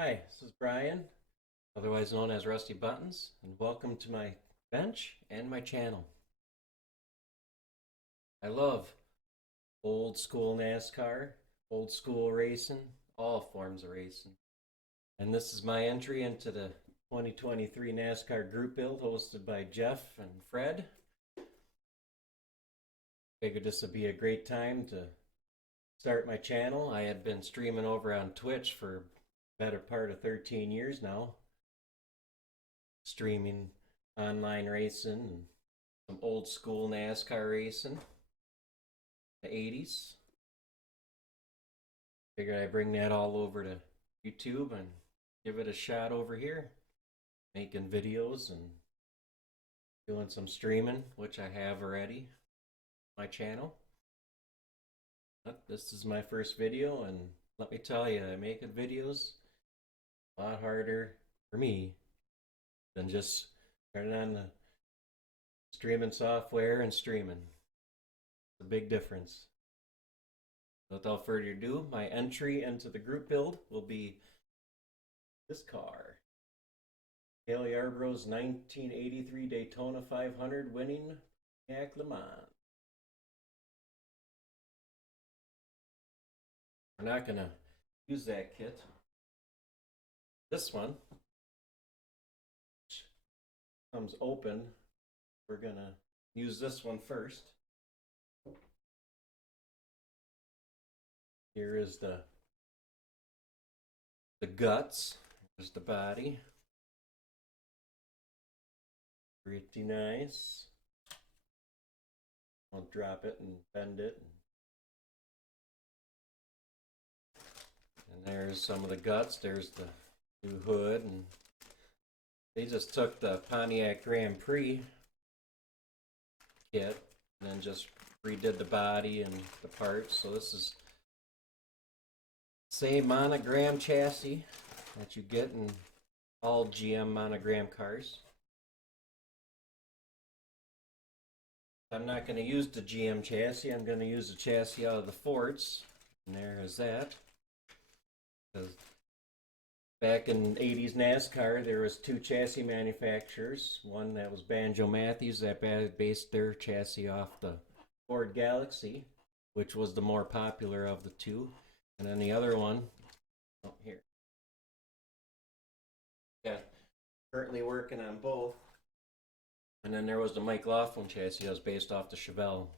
Hi, this is Brian, otherwise known as Rusty Buttons, and welcome to my bench and my channel. I love old school NASCAR, old school racing, all forms of racing. And this is my entry into the 2023 NASCAR group build hosted by Jeff and Fred. Figured this would be a great time to start my channel. I had been streaming over on Twitch for better part of 13 years now, streaming online racing and some old school NASCAR racing, the 80s. Figured I'd bring that all over to YouTube and give it a shot over here, making videos and doing some streaming, which I have already on my channel. But this is my first video, and let me tell you, making videos a lot harder for me than just turning on the streaming software and streaming. It's a big difference. Without further ado, my entry into the group build will be this car. Dale Yarbrough's 1983 Daytona 500 winning Pontiac Le Mans. We're not going to use that kit. This one comes open. We're going to use this one first. Here is the guts. Here's the body. Pretty nice. I'll drop it and bend it. And there's some of the guts. There's the new hood. And they just took the Pontiac Grand Prix kit and then just redid the body and the parts. So this is same monogram chassis that you get in all GM monogram cars. I'm not going to use the GM chassis. I'm going to use the chassis out of the Fords. And there is that. Because back in 80s NASCAR, there was two chassis manufacturers. One that was Banjo Matthews that based their chassis off the Ford Galaxy, which was the more popular of the two. And then the other one, oh, here. Yeah, currently working on both. And then there was the Mike Laughlin chassis that was based off the Chevelle.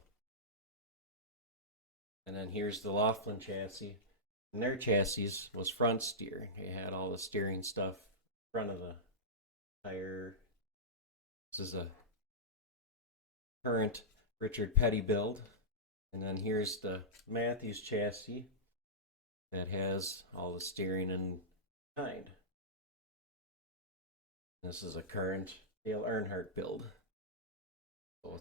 And then here's the Laughlin chassis. And their chassis was front steer. They had all the steering stuff in front of the tire. This is a current Richard Petty build. And then here's the Matthews chassis that has all the steering in behind. This is a current Dale Earnhardt build. So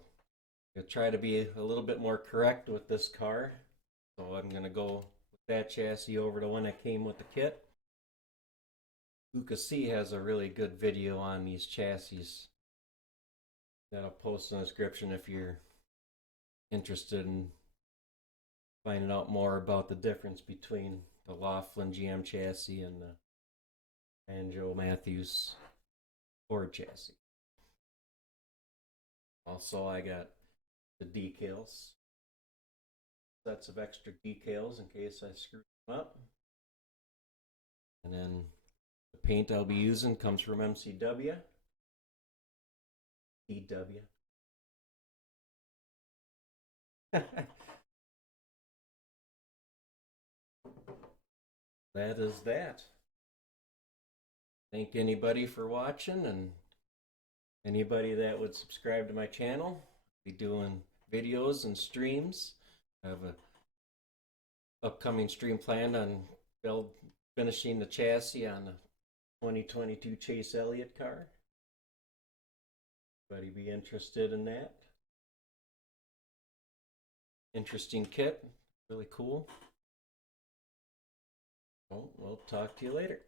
I'll try to be a little bit more correct with this car. So I'm going to go with that chassis over to one that came with the kit. Luka Cee has a really good video on these chassis that I'll post in the description if you're interested in finding out more about the difference between the Laughlin GM chassis and the Banjo Matthews Ford chassis. Also, I got the decals, sets of extra decals in case I screw them up. And then the paint I'll be using comes from MCW. DW. That is that. Thank anybody for watching, and anybody that would subscribe to my channel. I'll be doing videos and streams. I have a upcoming stream planned on finishing the chassis on the 2022 Chase Elliott car. Anybody be interested in that? Interesting kit, really cool. Well, we'll talk to you later.